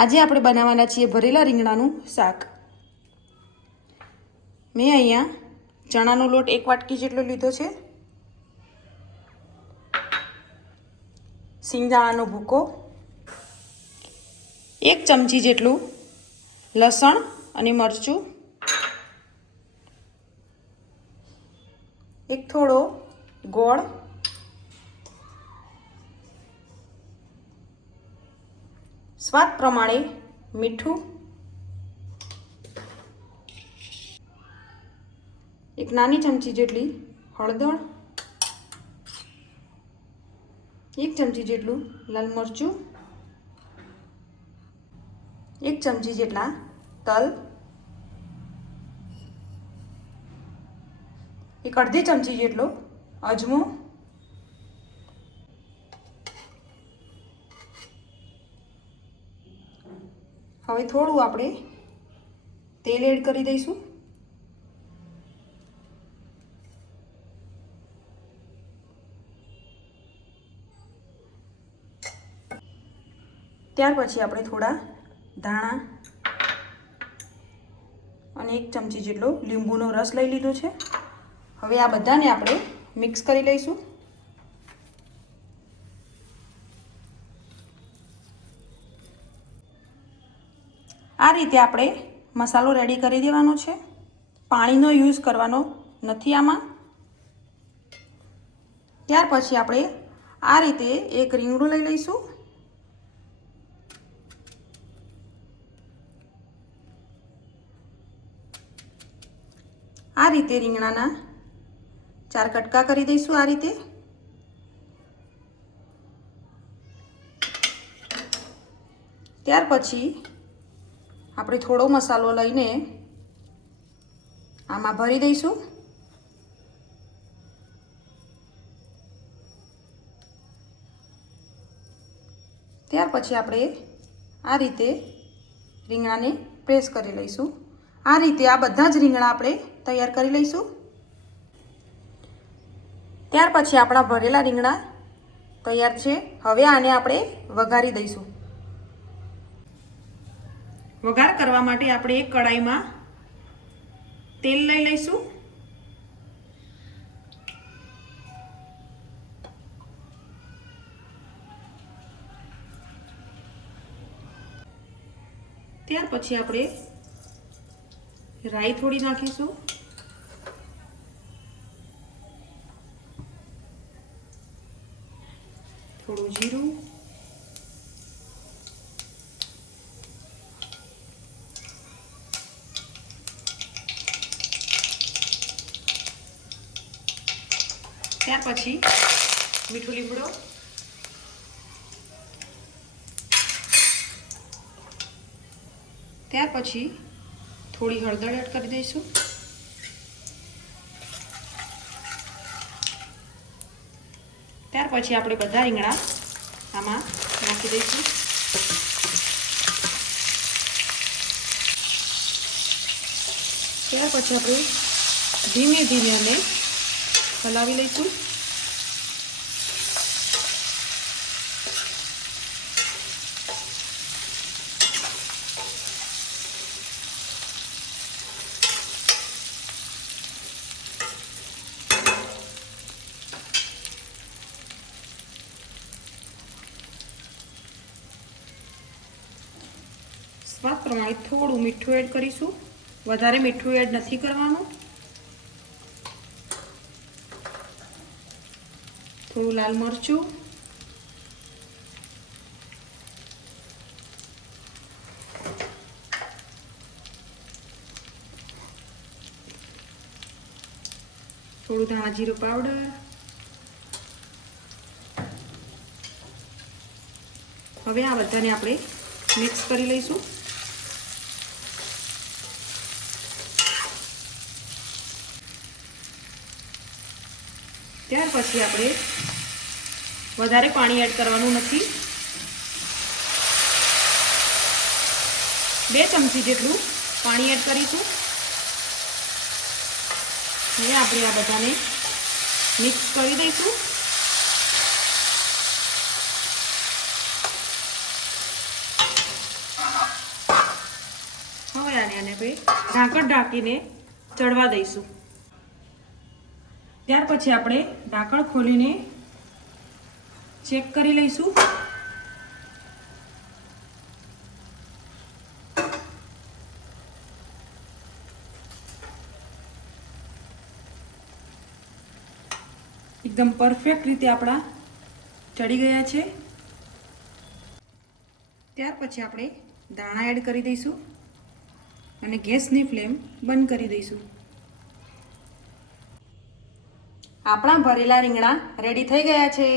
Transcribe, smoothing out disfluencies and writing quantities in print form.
આજે આપણે બનાવવાના છીએ ભરેલા રીંગણાનું શાક। મેં અહીંયા ચણાનો લોટ 1 વાટકી જેટલો લીધો છે, સિંગદાણાનો ભૂકો, 1 ચમચી જેટલું લસણ અને મરચું, એક થોડો ગોળ, સ્વાદ પ્રમાણે મીઠું, એક નાની ચમચી જેટલી હળદર, 1 ચમચી જેટલું લાલ મરચું, 1 ચમચી જેટલા તલ, 1 અડધી ચમચી જેટલો અજમો, હવે થોડું આપણે તેલ એડ કરી દઈશું। ત્યાર પછી આપણે થોડા ધાણા અને 1 ચમચી જેટલો લીંબુનો રસ લઈ લીધો છે। હવે આ બધાને આપણે મિક્સ કરી લઈશું। આ રીતે આપણે મસાલો રેડી કરી દેવાનો છે, પાણીનો યુઝ કરવાનો નથી આમાં। ત્યાર પછી આપણે આ રીતે એક રીંગણું લઈ લઈશું, આ રીતે રીંગણાના 4 કટકા કરી દઈશું। આ રીતે ત્યાર પછી આપણે થોડો મસાલો લઈને આમાં ભરી દઈશું। ત્યાર પછી આપણે આ રીતે રીંગણાને પ્રેસ કરી લઈશું। આ રીતે આ બધા જ રીંગણા આપણે તૈયાર કરી લઈશું। ત્યાર પછી આપણા ભરેલા રીંગણા તૈયાર છે। હવે આને આપણે વઘારી દઈશું। વઘાર કરવા માટે આપણે એક કડાઈમાં તેલ લઈ લઈશું। ત્યાર પછી આપણે રાઈ થોડી નાખીશું, થોડું જીરું, ત્યાર પછી મીઠું લીમડો, ત્યાર પછી થોડી હળદર એડ કરી દઈશું। ત્યાર પછી આપણે બધા રીંગણા આમાં નાખી દઈશું। ત્યાર પછી આપણે ધીમે ધીમે અને હલાવી લઈશું। સ્વાદ પ્રમાણે થોડું મીઠું એડ કરીશું, વધારે મીઠું એડ નથી કરવાનું। થોડું લાલ મરચું, થોડું ધાણા જીરું પાવડર, હવે આ બધાને આપણે મિક્સ કરી લઈશું। ત્યાર પછી આપણે વધારે પાણી એડ કરવાનું નથી, 2 ચમચી જેટલું પાણી એડ કરીશું। હવે આપણે આ બધાને મિક્સ કરી દઈશું। ગયા ને આપણે ઢાંકણ ઢાંકીને ચડવા દઈશું. ત્યાર પછી આપણે ઢાંકણ ખોલીને ચેક કરી લઈશું. એકદમ પરફેક્ટ રીતે આપણા ચડી ગયા છે. ત્યાર પછી આપણે દાણા એડ કરી દઈશું અને ગેસની ફ્લેમ બંધ કરી દઈશું. આપણા ભરેલા રીંગણા રેડી થઈ ગયા છે.